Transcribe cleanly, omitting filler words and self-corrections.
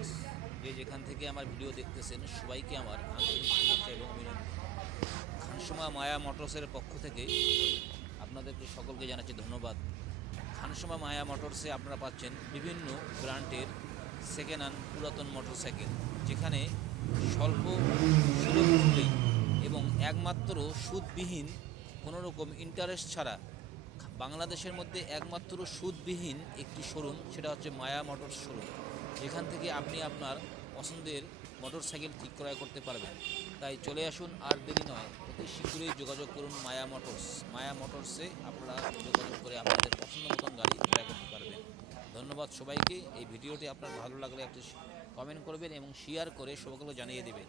Viewers, যে যেখান থেকে আমার ভিডিও দেখতেছেন সবাইকে আমার আন্তরিক শুভেচ্ছা এবং অভিনন্দন। খানসমা মায়া মোটরসের পক্ষ থেকে আপনাদেরকে সকলকে জানাচ্ছি ধন্যবাদ। খানসমা মায়া মোটরসে আপনারা পাচ্ছেন বিভিন্ন ব্র্যান্ডের সেকেন্ড হ্যান্ড পুরাতন মোটরসাইকেল, যেখানে স্বল্প সুলভ মূল্যে এবং একমাত্র সুদবিহীন, কোনোরকম ইন্টারেস্ট ছাড়া বাংলাদেশের মধ্যে একমাত্র সুদবিহীন একটি শোরুম, সেটা হচ্ছে মায়া মোটরস শোরুম, যেখান থেকে আপনি আপনার পছন্দের মোটরসাইকেল ঠিক ক্রয় করতে পারবেন। তাই চলে আসুন, আর দেরি নয়, অতি শীঘ্রই যোগাযোগ করুন মায়া মোটরস। মায়া মোটরসে আপনারা যোগাযোগ করে আপনাদের পছন্দ মতন গাড়ি ক্রয় করতে পারবেন। ধন্যবাদ সবাইকে। এই ভিডিওটি আপনার ভালো লাগলে একটি কমেন্ট করবেন এবং শেয়ার করে সকলকে জানিয়ে দেবেন।